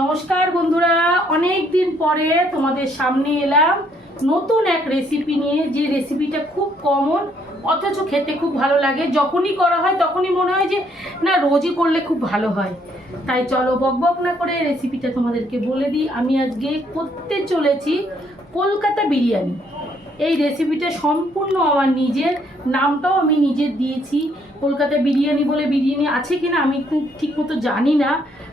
নমস্কার বন্ধুরা, অনেক দিন পরে তোমাদের সামনে এলাম নতুন এক রেসিপি নিয়ে। যে রেসিপিটা খুব কমন অথচ খেতে খুব ভালো লাগে। যখনই করা হয় তখনই মনে হয় যে না, রোজই করলে খুব ভালো হয়। তাই চলো বকবক না করে রেসিপিটা তোমাদেরকে বলে দিই। আমি আজকে করতে চলেছি কলকাতা বিরিয়ানি। এই রেসিপিটা সম্পূর্ণ আমার নিজের, নামটাও আমি নিজের দিয়েছি। কলকাতা বিরিয়ানি বলে বিরিয়ানি আছে কিনা আমি ঠিক মতো জানি না।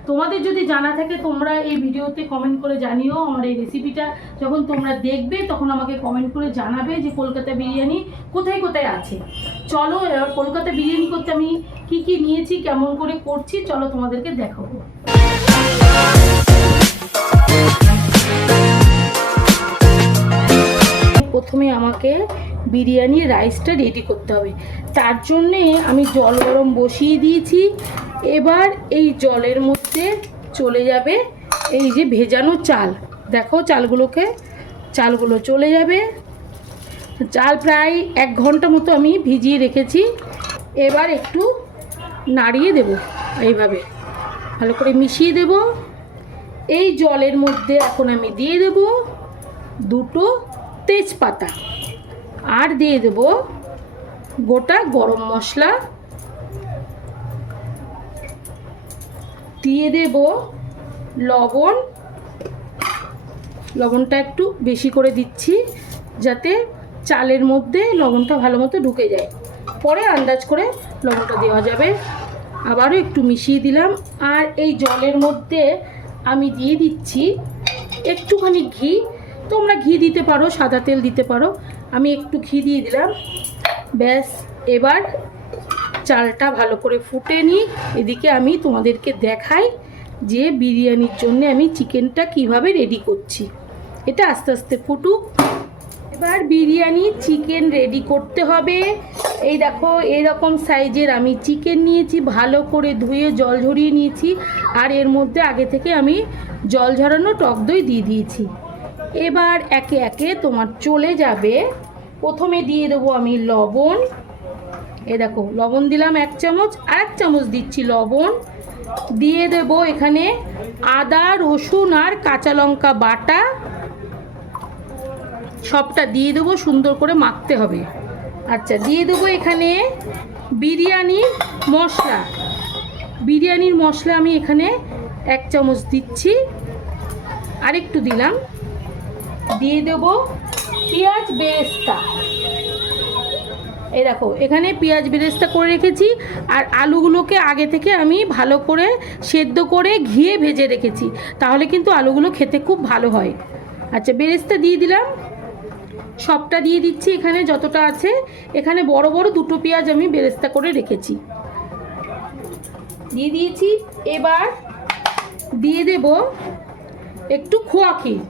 তোমাদের যদি জানা থাকে তোমরা এই ভিডিওতে কমেন্ট করে জানিও। আমার এই রেসিপিটা যখন তোমরা দেখবে তখন আমাকে কমেন্ট করে জানাবে যে কলকাতা বিরিয়ানি কোথায় কোথায় আছে। চলো এবার কলকাতা বিরিয়ানি করতে আমি কি কি নিয়েছি, কেমন করে করছি, চলো তোমাদেরকে দেখাবো। প্রথমে আমাকে বিরিয়ানির রাইসটা রেডি করতে হবে। তার জন্যে আমি জল গরম বসিয়ে দিয়েছি। এবার এই জলের মধ্যে চলে যাবে এই যে ভেজানো চাল। দেখো চালগুলো চলে যাবে। চাল প্রায় 1 ঘন্টা মতো আমি ভিজিয়ে রেখেছি। এবার একটু নাড়িয়ে দেব, এইভাবে ভালো করে মিশিয়ে দেব। এই জলের মধ্যে এখন আমি দিয়ে দেব 2টো তেজপাতা, আর দিয়ে দেব গোটা গরম মশলা, দিয়ে দেব লবণটা একটু বেশি করে দিচ্ছি যাতে চালের মধ্যে লবণটা ভালো মতো ঢুকে যায়। পরে আন্দাজ করে লবণটা দেওয়া যাবে। আবারও একটু মিশিয়ে দিলাম। আর এই জলের মধ্যে আমি দিয়ে দিচ্ছি একটুখানি ঘি। তোমরা ঘি দিতে পারো, সাদা তেল দিতে পারো, আমি একটু ঘি দিয়ে দিলাম। ব্যাস, এবার চালটা ভালো করে ফুটে নিই। এদিকে আমি তোমাদেরকে দেখাই যে বিরিয়ানির জন্য আমি চিকেনটা কিভাবে রেডি করছি। এটা আস্তে আস্তে ফুটুক। এবার বিরিয়ানি চিকেন রেডি করতে হবে। এই দেখো এরকম সাইজের আমি চিকেন নিয়েছি, ভালো করে ধুয়ে জল ঝরিয়ে নিয়েছি। আর এর মধ্যে আগে থেকে আমি জল ঝরানো টক দই দিয়ে দিয়েছি। এবার একে একে তোমার চলে যাবে। প্রথমে দিয়ে দেবো আমি লবণ। এই দেখো লবণ দিলাম 1 চামচ, আর 1 চামচ দিচ্ছি লবণ। দিয়ে দেব এখানে আদা রসুন আর কাঁচা লঙ্কা বাটা, সবটা দিয়ে দেবো, সুন্দর করে মাখতে হবে। আচ্ছা, দিয়ে দেবো এখানে বিরিয়ানির মশলা আমি এখানে 1 চামচ দিচ্ছি, আর একটু দিলাম। দিয়ে দেব পেঁয়াজ বেরেস্তা। এই দেখো এখানে পেঁয়াজ বেরেস্তা করে রেখেছি। আর আলুগুলোকে আগে থেকে আমি ভালো করে সেদ্ধ করে ঘিয়ে ভেজে রেখেছি, তাহলে কিন্তু আলুগুলো খেতে খুব ভালো হয়। আচ্ছা, বেরেস্তা দিয়ে দিলাম, সবটা দিয়ে দিচ্ছি এখানে যতটা আছে। এখানে বড় বড় 2টো পেঁয়াজ আমি বেরেস্তা করে রেখেছি, দিয়ে দিয়েছি। এবার দিয়ে দেব একটু খোয়া ক্ষীর,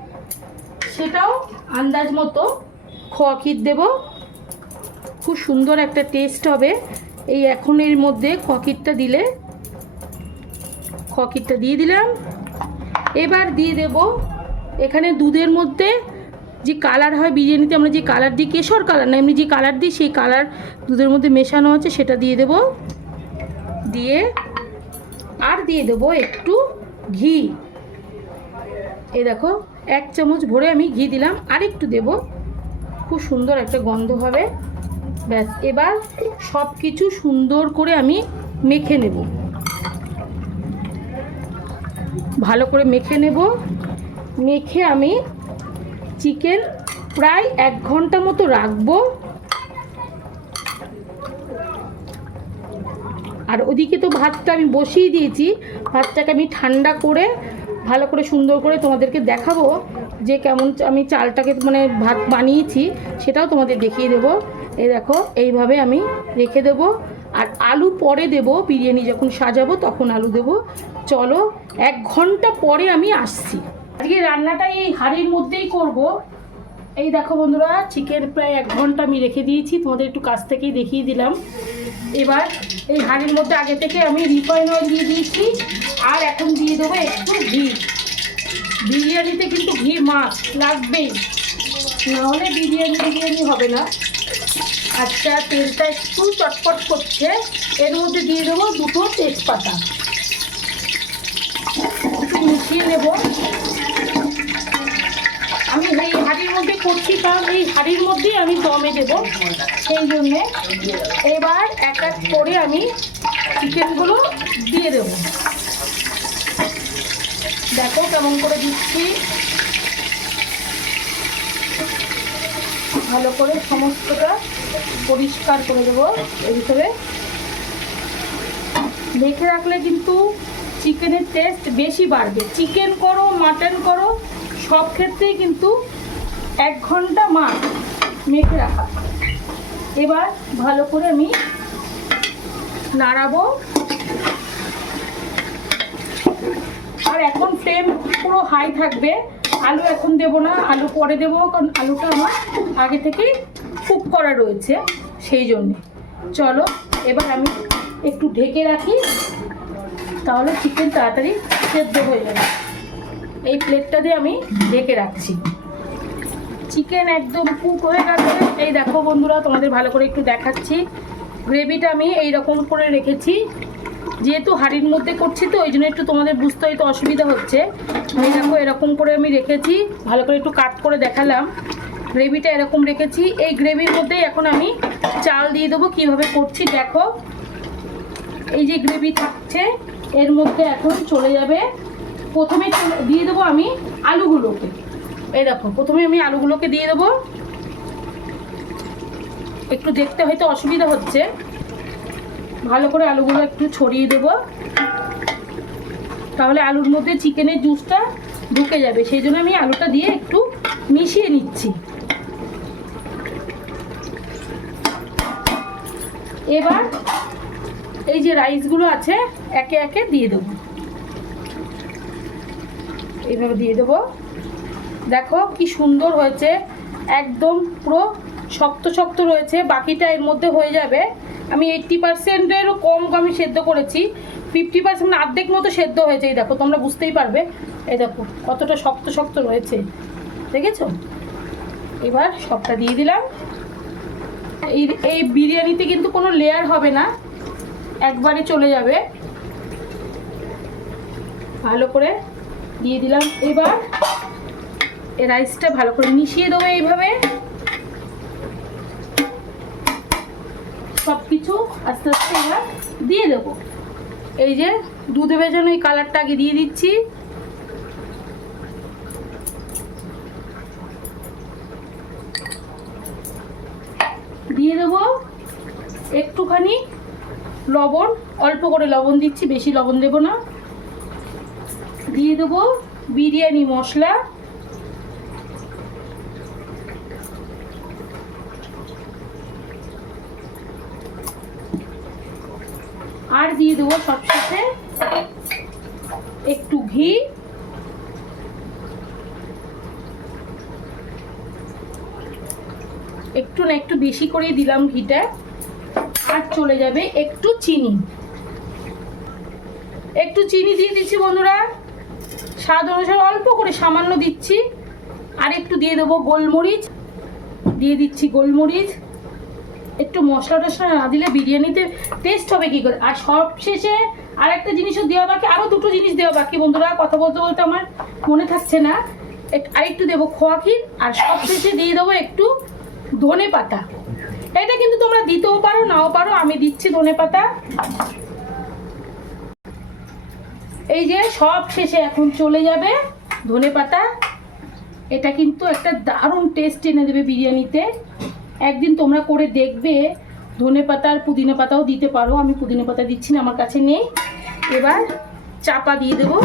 সেটাও আন্দাজ মতো খোয়া ক্ষীর দেবো। খুব সুন্দর একটা টেস্ট হবে এই এখন এর মধ্যে খোয়া ক্ষীরটা দিলে। খোয়া ক্ষীরটা দিয়ে দিলাম। এবার দিয়ে দেব এখানে দুধের মধ্যে যে কালার হয় বিরিয়ানিতে, আমরা যে কালার দিই, কেশর কালার না, এমনি যে কালার দিই, সেই কালার দুধের মধ্যে মেশানো আছে, সেটা দিয়ে দেব। দিয়ে আর দিয়ে দেবো একটু ঘি। এই দেখো 1 চামচ ভরে আমি ঘি দিলাম, আর একটু দেব, খুব সুন্দর একটা গন্ধ হবে। ব্যাস, এবার সব কিছু সুন্দর করে আমি মেখে নেব, ভালো করে মেখে নেব। মেখে আমি চিকেন প্রায় 1 ঘন্টা মতো রাখবো। আর ওদিকে তো ভাতটা আমি বসিয়ে দিয়েছি। ভাতটাকে আমি ঠান্ডা করে ভালো করে সুন্দর করে তোমাদেরকে দেখাবো যে কেমন আমি চালটাকে ভাত বানিয়েছি, সেটাও তোমাদের দেখিয়ে দেবো। এই দেখো এইভাবে আমি রেখে দেবো। আর আলু পরে দেব, বিরিয়ানি যখন সাজাবো তখন আলু দেব। চলো 1 ঘন্টা পরে আমি আসছি। আজকে রান্নাটা এই হাঁড়ির মধ্যেই করব। এই দেখো বন্ধুরা, চিকেন প্রায় 1 ঘন্টা আমি রেখে দিয়েছি, তোমাদের একটু কাছ থেকেই দেখিয়ে দিলাম। এবার এই হাঁড়ির মধ্যে আগে থেকে আমি রিফাইন অয়েল দিয়ে দিয়েছি। আর এখন দিয়ে দেবো একটু ঘি। বিরিয়ানিতে কিন্তু ঘি মাস্ট লাগবেই, নাহলে বিরিয়ানি হবে না। আচ্ছা, তেলটা একটু চটপট করছে, এর মধ্যে দিয়ে দেবো 2টো তেজপাতা। একটু কষিয়ে নেব। আমি এই হাঁড়ির মধ্যে করছি কারণ এই হাঁড়ির মধ্যেই আমি দমে দেবো, সেই জন্যে। এবার এক এক করে আমি চিকেনগুলো দিয়ে দেবো। দেখো কেমন করে দিচ্ছি, ভালো করে সমস্তটা পরিষ্কার করে দেবো। এর ভিতরে মেখে রাখলে কিন্তু চিকেনের টেস্ট বেশি বাড়বে। চিকেন করো, মাটন করো, সব ক্ষেত্রেই কিন্তু 1 ঘন্টা মাছ মেখে রাখা। এবার ভালো করে আমি নাড়াবো। আর এখন ফ্লেম পুরো হাই থাকবে। আলু এখন দেবো না, আলু পরে দেবো, কারণ আলুটা আমার আগে থেকেই কুক করা রয়েছে, সেই জন্যে। চলো এবার আমি একটু ঢেকে রাখি, তাহলে চিকেন তাড়াতাড়ি সেদ্ধ হয়ে যাবে। এই প্লেটটা দিয়ে আমি ঢেকে রাখছি। চিকেন একদম কুক হয়ে গেছে। এই দেখো বন্ধুরা, তোমাদের ভালো করে একটু দেখাচ্ছি। গ্রেভিটা আমি এই রকম করে রেখেছি, যেহেতু হাঁড়ির মধ্যে করছি তো ওই জন্য একটু তোমাদের বুঝতে হয়তো অসুবিধা হচ্ছে। এই দেখো এরকম করে আমি রেখেছি, ভালো করে একটু কাট করে দেখালাম। গ্রেভিটা এরকম রেখেছি। এই গ্রেভির মধ্যেই এখন আমি চাল দিয়ে দেবো। কীভাবে করছি দেখো, এই যে গ্রেভি থাকছে এর মধ্যে এখন চলে যাবে। প্রথমে দিয়ে দেবো আমি আলুগুলোকে। এই দেখো প্রথমে আমি আলুগুলোকে দিয়ে দেবো। একটু দেখতে হয়তো অসুবিধা হচ্ছে, ভালো করে আলুগুলো একটু ছড়িয়ে দেবো, তাহলে আলুর মধ্যে চিকেনের জুসটা ঢুকে যাবে। সেই জন্য আমি আলুটা দিয়ে একটু মিশিয়ে নিচ্ছি। এবার এই যে রাইসগুলো আছে একে একে দিয়ে দেবো, এইভাবে দিয়ে দেবো। দেখো কি সুন্দর হয়েছে, একদম পুরো শক্ত শক্ত রয়েছে। বাকিটা এর মধ্যে হয়ে যাবে। আমি 80%-এরও কম আমি সেদ্ধ করেছি, 50% অর্ধেক মতো সেদ্ধ হয়েছে। এই দেখো তোমরা বুঝতেই পারবে, এই দেখো কতটা শক্ত শক্ত রয়েছে, দেখেছো? এবার সবটা দিয়ে দিলাম। এই বিরিয়ানিতে কিন্তু কোনো লেয়ার হবে না, একবারে চলে যাবে। ভালো করে দিয়ে দিলাম। এবার এই রাইসটা ভালো করে মিশিয়ে দেবো। এইভাবে সব কিছু আস্তে আস্তে এবার দিয়ে দেবো। এই যে দুধে ভেজানো এই কালারটা আগে দিয়ে দিচ্ছি। দিয়ে দেবো একটুখানি লবণ, অল্প করে লবণ দিচ্ছি, বেশি লবণ দেবো না। দিয়ে দেবো বিরিয়ানি মশলা, আর দিয়ে দেবো সবশেষে একটু ঘি। একটু না একটু বেশি করে দিলাম ঘিটা। আর চলে যাবে একটু চিনি, একটু চিনি দিয়ে দিচ্ছি বন্ধুরা, স্বাদ অনুসারে অল্প করে সামান্য দিচ্ছি। আর একটু দিয়ে দেবো গোলমরিচ, দিয়ে দিচ্ছি গোলমরিচ। একটু মশলা টশলা না দিলে বিরিয়ানিতে টেস্ট হবে কি করে। আর সব শেষে আর একটা জিনিসও দেওয়া বাকি, আরও দুটো জিনিস দেওয়া বাকি বন্ধুরা, কথা বলতে বলতে আমার মনে থাকছে না। আর একটু দেবো খোয়া ক্ষীর, আর সব শেষে দিয়ে দেবো একটু ধনে পাতা। এটা কিন্তু তোমরা দিতেও পারো নাও পারো, আমি দিচ্ছি ধনে পাতা। এই যে সব শেষে এখন চলে যাবে ধনে পাতা। এটা কিন্তু একটা দারুণ টেস্ট এনে দেবে বিরিয়ানিতে। একদিন তোমরা করে দেখবে। ধনে পাতা আর পুদিনা পাতাও দিতে পারো, আমি পুদিনা পাতা দিচ্ছি না, আমার কাছে নেই। এবার চাপা দিয়ে দেবো,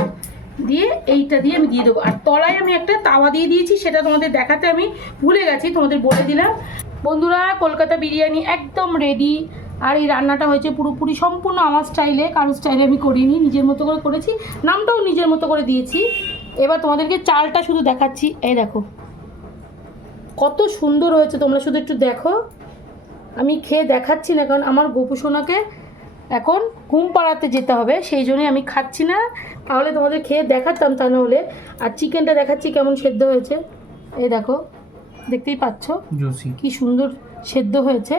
দিয়ে এইটা দিয়ে আমি দিয়ে দেবো। আর তলায় আমি একটা তাওয়া দিয়ে দিয়েছি, সেটা তোমাদের দেখাতে আমি ভুলে গেছি, তোমাদের বলে দিলাম। বন্ধুরা কলকাতা বিরিয়ানি একদম রেডি। আর এই রান্নাটা হয়েছে পুরোপুরি সম্পূর্ণ আমার স্টাইলে, কারো স্টাইলে আমি করিনি, নিজের মতো করে করেছি, নামটাও নিজের মতো করে দিয়েছি। এবার তোমাদেরকে চালটা শুধু দেখাচ্ছি। এই দেখো কত সুন্দর হয়েছে, তোমরা শুধু একটু দেখো। আমি খেয়ে দেখাচ্ছি না, কারণ আমার গোপু সোনাকে এখন ঘুম পাড়াতে যেতে হবে, সেই জন্যই আমি খাচ্ছি না, তাহলে তোমাদের খেয়ে দেখাতাম তা নাহলে। আর চিকেনটা দেখাচ্ছি কেমন সেদ্ধ হয়েছে। এই দেখো দেখতেই পাচ্ছ কি সুন্দর সেদ্ধ হয়েছে।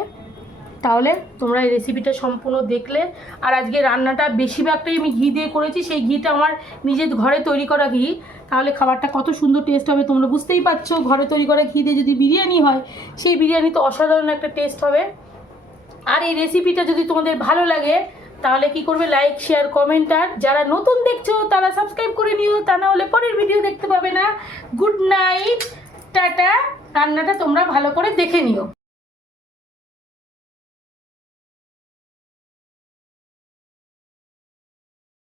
তাহলে তোমরা এই রেসিপিটা সম্পূর্ণ দেখলে। আর আজকে রান্নাটা বেশিরভাগটাই আমি ঘি দিয়ে করেছি, সেই ঘিটা আমার নিজের ঘরে তৈরি করা ঘি। তাহলে খাবারটা কত সুন্দর টেস্ট হবে তোমরা বুঝতেই পারছো। ঘরে তৈরি করা ঘি দিয়ে যদি বিরিয়ানি হয়, সেই বিরিয়ানি তো অসাধারণ একটা টেস্ট হবে। আর এই রেসিপিটা যদি তোমাদের ভালো লাগে তাহলে কি করবে, লাইক শেয়ার কমেন্ট, আর যারা নতুন দেখছো তারা সাবস্ক্রাইব করে নিও, তা না হলে পরের ভিডিও দেখতে পাবে না। Good night, tata. রান্নাটা তোমরা ভালো করে দেখে নিও।